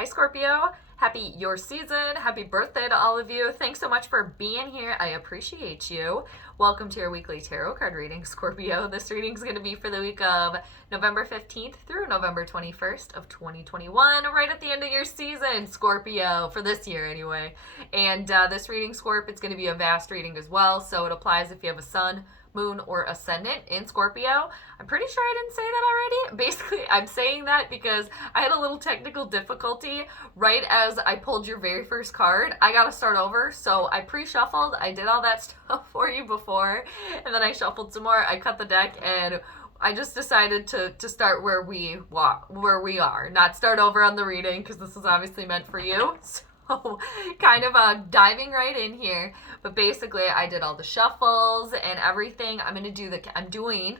Hi Scorpio, happy your season, happy birthday to all of you. Thanks so much for being here. I appreciate you. Welcome to your weekly tarot card reading, Scorpio. This reading is going to be for the week of November 15th through November 21st of 2021, right at the end of your season, Scorpio, for this year anyway. And this reading, Scorp, it's going to be a vast reading as well, so it applies if you have a sun, moon, or ascendant in Scorpio. I'm pretty sure I didn't say that already. Basically, I'm saying that because I had a little technical difficulty right as I pulled your very first card. I gotta start over, so I pre-shuffled. I did all that stuff for you before, and then I shuffled some more. I cut the deck, and I just decided to start where we are, not start over on the reading, because this is obviously meant for you. So kind of diving right in here, but basically I did all the shuffles and everything. I'm doing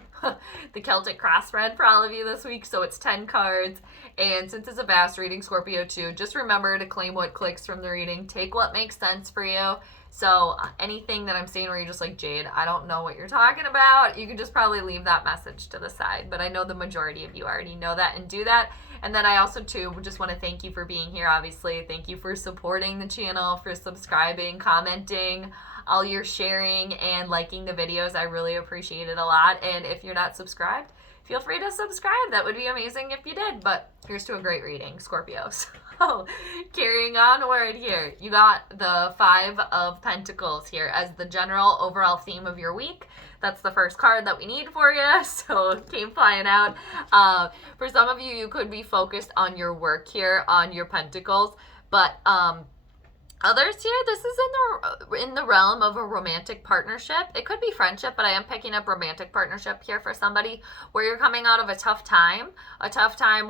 the Celtic Cross spread for all of you this week, so it's 10 cards, and since it's a vast reading, Scorpio too, just remember to claim what clicks from the reading, take what makes sense for you. So anything that I'm saying where you're just like, Jade, I don't know what you're talking about, you can just probably leave that message to the side, but I know the majority of you already know that and do that. And then I also too just want to thank you for being here, obviously. Thank you for supporting the channel, for subscribing, commenting, all your sharing and liking the videos. I really appreciate it a lot. And if you're not subscribed, feel free to subscribe. That would be amazing if you did. But here's to a great reading, Scorpios. So carrying onward here, you got the Five of Pentacles here as the general overall theme of your week. That's the first card that we need for you, so it came flying out. For some of you, you could be focused on your work here, on your pentacles, but others here, this is in the realm of a romantic partnership. It could be friendship, but I am picking up romantic partnership here for somebody where you're coming out of a tough time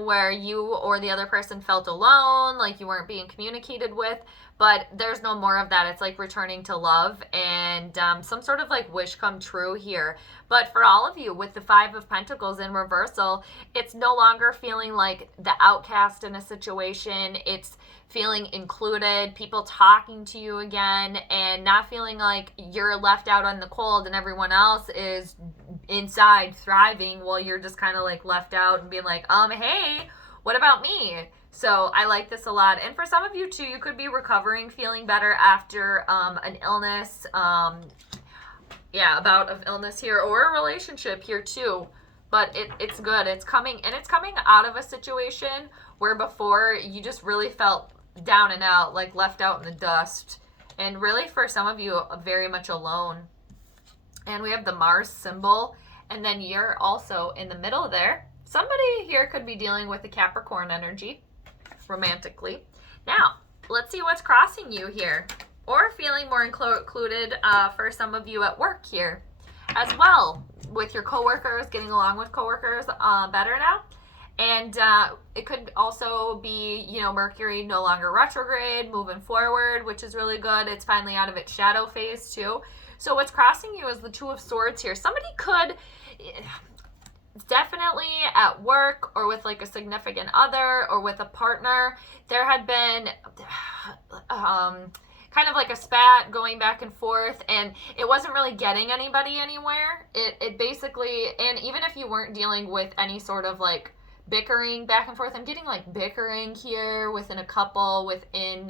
where you or the other person felt alone, like you weren't being communicated with, but there's no more of that. It's like returning to love and some sort of like wish come true here. But for all of you with the Five of Pentacles in reversal, it's no longer feeling like the outcast in a situation. It's feeling included, people talking to you again, and not feeling like you're left out on the cold and everyone else is inside thriving while you're just kind of like left out and being like, hey, what about me? So I like this a lot. And for some of you too, you could be recovering, feeling better after an illness, a bout of illness here, or a relationship here too. But it's good. It's coming out of a situation where before you just really felt down and out, like left out in the dust, and really for some of you very much alone. And we have the Mars symbol, and then you're also in the middle there. Somebody here could be dealing with the Capricorn energy romantically. Now let's see what's crossing you here, or feeling more included for some of you at work here as well, with your coworkers, getting along with coworkers better now. And it could also be, Mercury no longer retrograde, moving forward, which is really good. It's finally out of its shadow phase too. So what's crossing you is the Two of Swords here. Somebody could definitely at work or with like a significant other or with a partner, there had been kind of like a spat going back and forth, and it wasn't really getting anybody anywhere. It basically, and even if you weren't dealing with any sort of like bickering back and forth, I'm getting like bickering here within a couple, within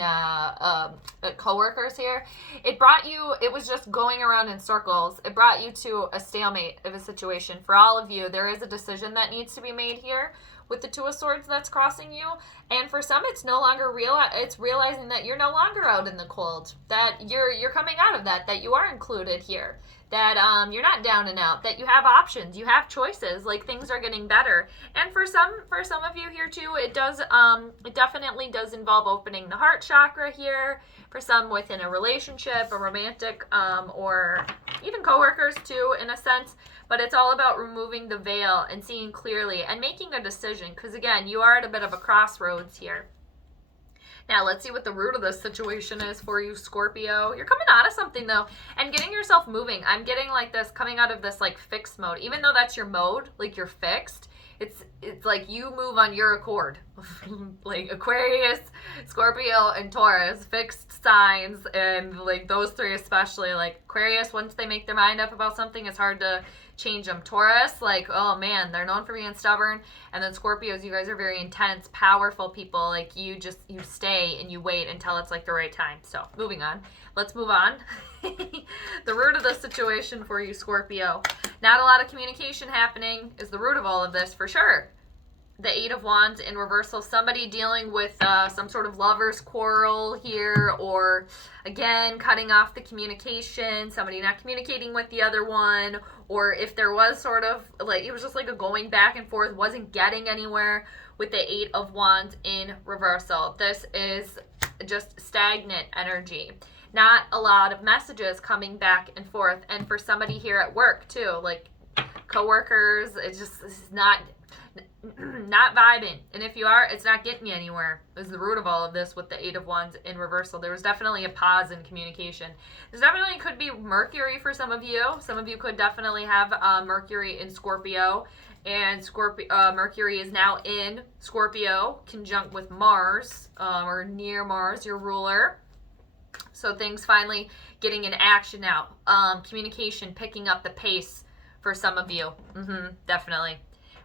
coworkers here. It was just going around in circles. It brought you to a stalemate of a situation. For all of you, there is a decision that needs to be made here with the Two of Swords that's crossing you. And for some, it's no longer it's realizing that you're no longer out in the cold, that you're coming out of that you are included here, that you're not down and out, that you have options, you have choices, like things are getting better. And for some of you here too, it definitely does involve opening the heart chakra here, for some within a relationship, a romantic, or even coworkers too, in a sense. But it's all about removing the veil and seeing clearly and making a decision, because again, you are at a bit of a crossroads here. Now, let's see what the root of this situation is for you, Scorpio. You're coming out of something, though, and getting yourself moving. I'm getting like this, coming out of this like fixed mode. Even though that's your mode, like you're fixed, it's like you move on your accord. Like Aquarius, Scorpio, and Taurus, fixed signs, and like those three especially. Like Aquarius, once they make their mind up about something, it's hard to change them. Taurus, like, oh man, they're known for being stubborn. And then Scorpios, you guys are very intense, powerful people. Like you stay and you wait until it's like the right time. So moving on. Let's move on. The root of the situation for you, Scorpio. Not a lot of communication happening is the root of all of this for sure. The Eight of Wands in reversal. Somebody dealing with some sort of lover's quarrel here, or again, cutting off the communication. Somebody not communicating with the other one, or if there was sort of like, it was just like a going back and forth, wasn't getting anywhere with the Eight of Wands in reversal. This is just stagnant energy. Not a lot of messages coming back and forth. And for somebody here at work too, like coworkers, it's not vibing. And if you are, it's not getting you anywhere. Is the root of all of this with the Eight of Wands in reversal. There was definitely a pause in communication. There's definitely could be Mercury for some of you. Some of you could definitely have Mercury in Scorpio. And Mercury is now in Scorpio, conjunct with Mars, or near Mars, your ruler. So things finally getting in action now. Communication picking up the pace for some of you. Definitely.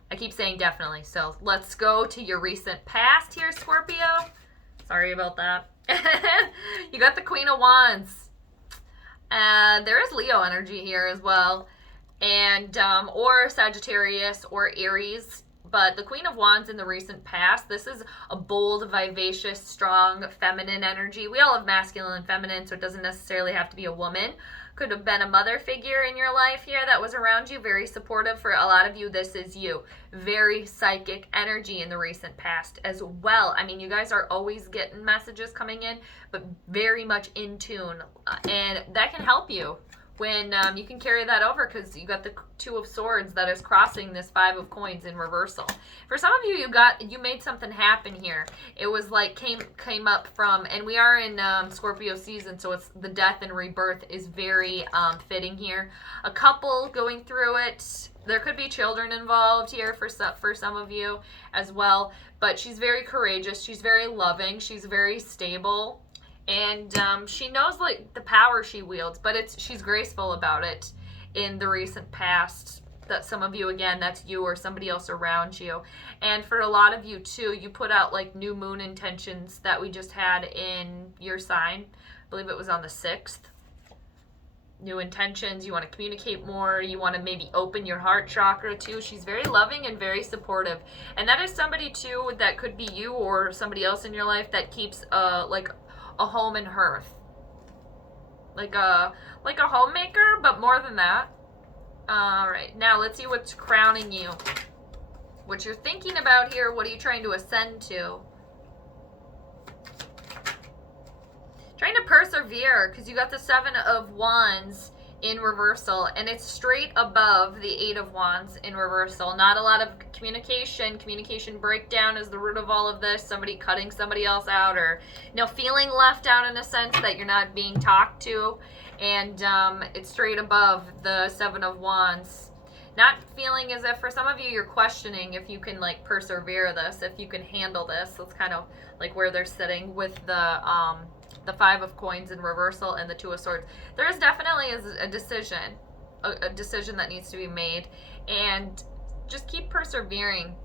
I keep saying definitely. So let's go to your recent past here, Scorpio. Sorry about that. You got the Queen of Wands. There is Leo energy here as well. And or Sagittarius or Aries. But the Queen of Wands in the recent past, this is a bold, vivacious, strong, feminine energy. We all have masculine and feminine, so it doesn't necessarily have to be a woman. Could have been a mother figure in your life here that was around you, very supportive. For a lot of you, this is you. Very psychic energy in the recent past as well. I mean, you guys are always getting messages coming in, but very much in tune. And that can help you when you can carry that over, because you got the Two of Swords that is crossing this Five of Coins in reversal. For some of you, you made something happen here. It was like came up from, and we are in Scorpio season, so it's the death and rebirth is very fitting here. A couple going through it. There could be children involved here for some of you as well. But she's very courageous. She's very loving. She's very stable. And she knows like the power she wields, but she's graceful about it in the recent past. That some of you, again, that's you or somebody else around you. And for a lot of you too, you put out like new moon intentions that we just had in your sign. I believe it was on the 6th. New intentions, you want to communicate more, you want to maybe open your heart chakra too. She's very loving and very supportive. And that is somebody too that could be you or somebody else in your life that keeps like a home and hearth, like a homemaker, but more than that. All right, now let's see what's crowning you, what you're thinking about here. What are you trying to ascend to? Trying to persevere, because you got the Seven of Wands in reversal, and it's straight above the Eight of Wands in reversal. Not a lot of communication breakdown is the root of all of this. Somebody cutting somebody else out, or feeling left out in a sense that you're not being talked to. And it's straight above the Seven of Wands. Not feeling as if, for some of you, you're questioning if you can like persevere this, if you can handle this. That's kind of like where they're sitting with the Five of Coins in reversal and the Two of Swords. There is definitely a decision that needs to be made, and just keep persevering.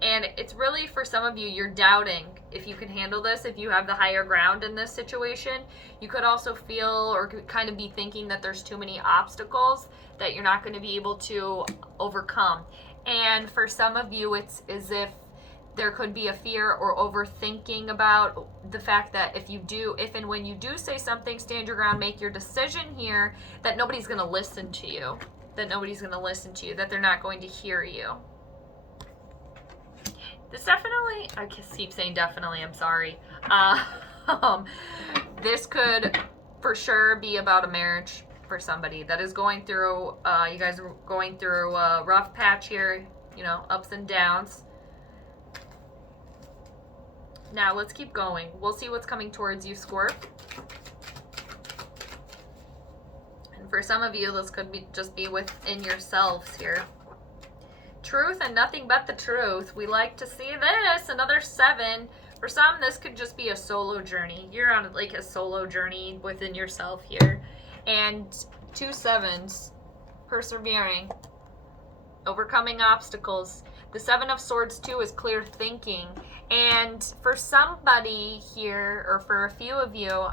And it's really, for some of you, you're doubting if you can handle this, if you have the higher ground in this situation. You could also feel or kind of be thinking that there's too many obstacles that you're not going to be able to overcome. And for some of you, it's as if there could be a fear or overthinking about the fact that if and when you do say something, stand your ground, make your decision here, that nobody's going to listen to you, that they're not going to hear you. This definitely, I keep saying definitely, I'm sorry. This could for sure be about a marriage for somebody that is going through, you guys are going through a rough patch here, ups and downs. Now let's keep going. We'll see what's coming towards you, Scorp. And for some of you, this could just be within yourselves here. Truth and nothing but the truth. We like to see this. Another 7. For some, this could just be a solo journey. You're on like a solo journey within yourself here. And 2 7s. Persevering. Overcoming obstacles. The 7 of Swords too is clear thinking. And for somebody here, or for a few of you,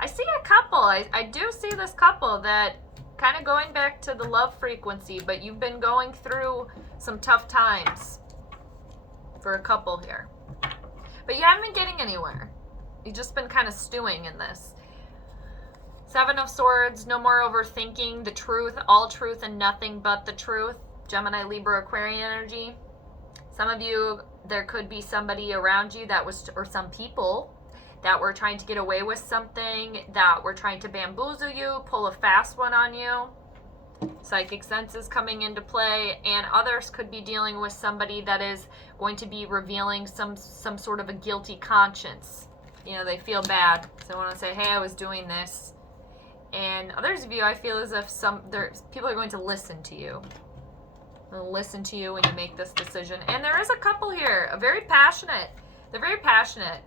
I see a couple. I do see this couple that kind of going back to the love frequency, but you've been going through some tough times for a couple here. But you haven't been getting anywhere. You've just been kind of stewing in this. 7 of Swords, no more overthinking. The truth, all truth and nothing but the truth. Gemini, Libra, Aquarian energy. Some of you, there could be somebody around you that was, or some people that were trying to get away with something, that were trying to bamboozle you, pull a fast one on you. Psychic senses coming into play, and others could be dealing with somebody that is going to be revealing some sort of a guilty conscience. You know, they feel bad, so they want to say, hey, I was doing this. And others of you, I feel as if people are going to listen to you. They'll listen to you when you make this decision. And there is a couple here, they're very passionate,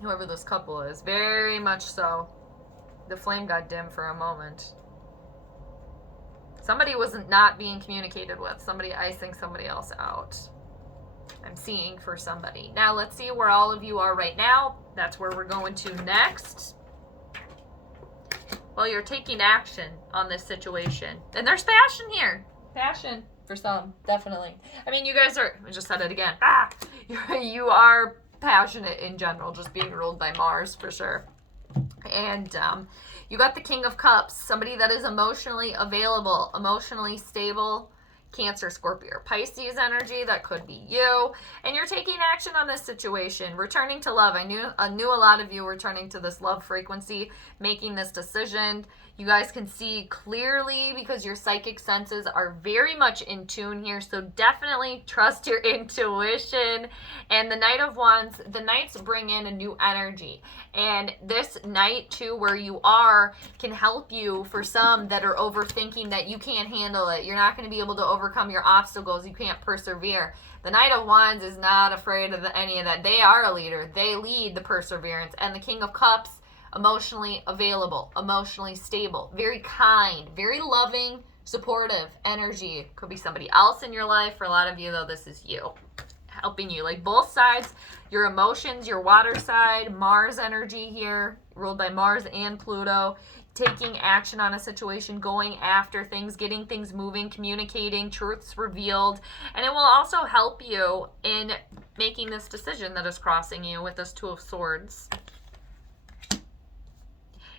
whoever this couple is, very much so. The flame got dim for a moment. Somebody wasn't not being communicated with. Somebody icing somebody else out. I'm seeing for somebody. Now let's see where all of you are right now. That's where we're going to next. Well, you're taking action on this situation. And there's passion here. Passion for some, definitely. I mean, you guys are, I just said it again. You are passionate in general, just being ruled by Mars for sure. And you got the King of Cups, somebody that is emotionally available, emotionally stable. Cancer, Scorpio, Pisces energy, that could be you. And you're taking action on this situation, returning to love. I knew a lot of you were turning to this love frequency, making this decision. You guys can see clearly because your psychic senses are very much in tune here. So definitely trust your intuition. And the Knight of Wands, the Knights bring in a new energy. And this Knight too, where you are, can help you for some that are overthinking that you can't handle it. You're not going to be able to overcome your obstacles. You can't persevere. The Knight of Wands is not afraid of any of that. They are a leader. They lead the perseverance. And the King of Cups, emotionally available, emotionally stable, very kind, very loving, supportive energy. Could be somebody else in your life. For a lot of you, though, this is you. Helping you. Like both sides, your emotions, your water side, Mars energy here, ruled by Mars and Pluto. Taking action on a situation, going after things, getting things moving, communicating, truths revealed. And it will also help you in making this decision that is crossing you with this Two of Swords.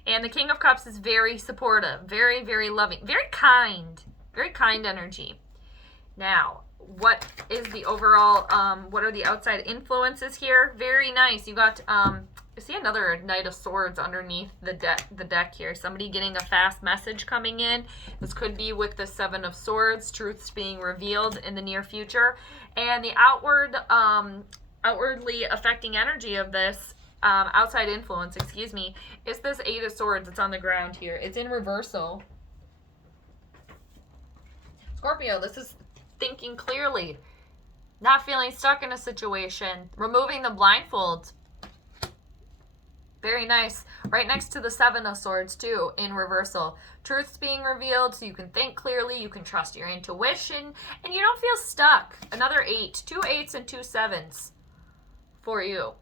And the King of Cups is very supportive, very, very loving, very kind energy. Now, what is the overall, what are the outside influences here? Very nice. You got, I see another Knight of Swords underneath the deck here. Somebody getting a fast message coming in. This could be with the Seven of Swords, truths being revealed in the near future. And the outwardly affecting energy of this, outside influence, excuse me, is this Eight of Swords. It's on the ground here. It's in reversal. Scorpio, this is thinking clearly, not feeling stuck in a situation, removing the blindfold. Very nice. Right next to the Seven of Swords too, in reversal. Truths being revealed so you can think clearly, you can trust your intuition, and you don't feel stuck. Another 8. 2 8s and 2 7s for you.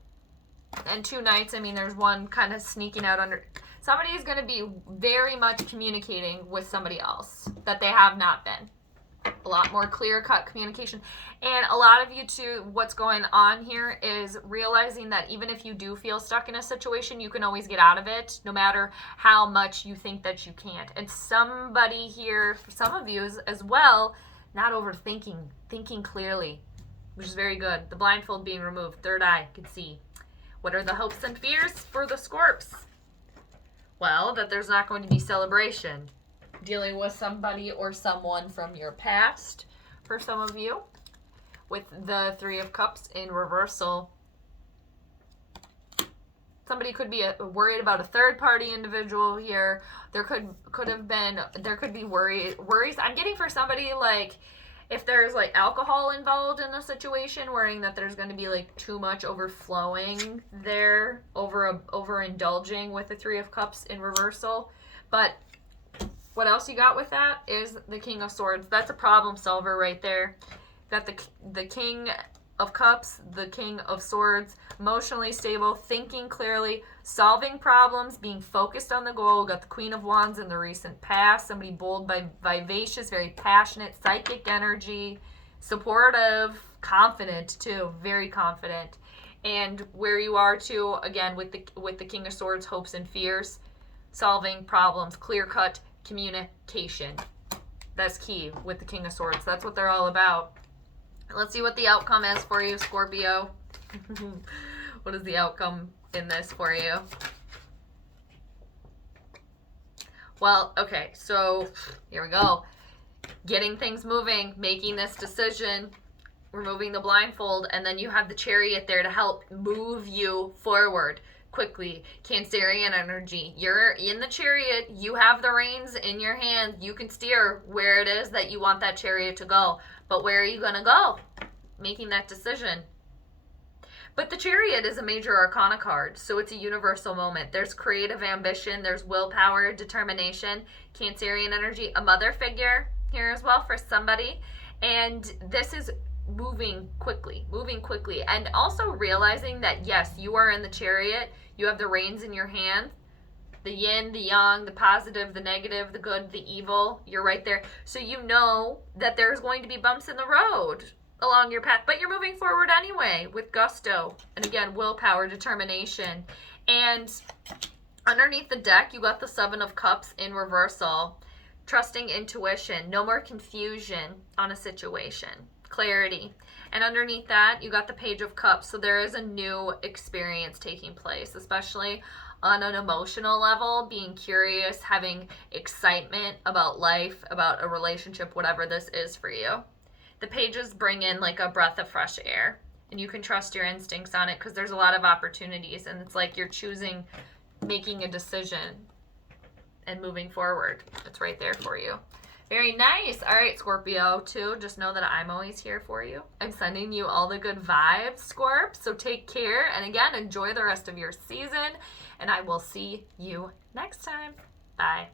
And 2 Knights, I mean, there's one kind of sneaking out under. Somebody is going to be very much communicating with somebody else that they have not been. A lot more clear-cut communication. And a lot of you too, what's going on here is realizing that even if you do feel stuck in a situation, you can always get out of it, no matter how much you think that you can't. And somebody here, for some of you as well, not overthinking, thinking clearly, which is very good. The blindfold being removed, third eye could see. What are the hopes and fears for the Scorps? Well, that there's not going to be celebration. Dealing with somebody or someone from your past for some of you. With the Three of Cups in reversal. Somebody could be worried about a third-party individual here. There could be worries. I'm getting for somebody like If there's like alcohol involved in the situation, worrying that there's going to be like too much overflowing there, overindulging with the Three of Cups in reversal. But what else you got with that is the King of Swords. That's a problem solver right there. Got the King of Cups, the King of Swords, emotionally stable, thinking clearly, solving problems, being focused on the goal. Got the Queen of Wands in the recent past, somebody bold, vivacious, very passionate, psychic energy, supportive, confident too, very confident. And where you are too, again, with the King of Swords, hopes and fears, solving problems, clear-cut communication. That's key with the King of Swords. That's what they're all about. Let's see what the outcome is for you, Scorpio. What is the outcome in this for you? Well, okay, so here we go. Getting things moving, making this decision, removing the blindfold, and then you have the Chariot there to help move you forward quickly. Cancerian energy. You're in the Chariot. You have the reins in your hand. You can steer where it is that you want that Chariot to go. But where are you going to go? Making that decision. But the Chariot is a major arcana card, so it's a universal moment. There's creative ambition, there's willpower, determination, Cancerian energy, a mother figure here as well for somebody. And this is moving quickly, and also realizing that, yes, you are in the Chariot, you have the reins in your hand, the yin, the yang, the positive, the negative, the good, the evil, you're right there. So you know that there's going to be bumps in the road along your path, but you're moving forward anyway with gusto. And again, willpower, determination. And underneath the deck, you got the Seven of Cups in reversal. Trusting intuition, no more confusion on a situation, clarity. And underneath that, you got the Page of Cups. So there is a new experience taking place, especially on an emotional level, being curious, having excitement about life, about a relationship, whatever this is for you. The pages bring in like a breath of fresh air, and you can trust your instincts on it because there's a lot of opportunities, and it's like you're choosing, making a decision and moving forward. It's right there for you. Very nice. All right, Scorpio, too. Just know that I'm always here for you. I'm sending you all the good vibes, Scorp. So take care. And again, enjoy the rest of your season. And I will see you next time. Bye.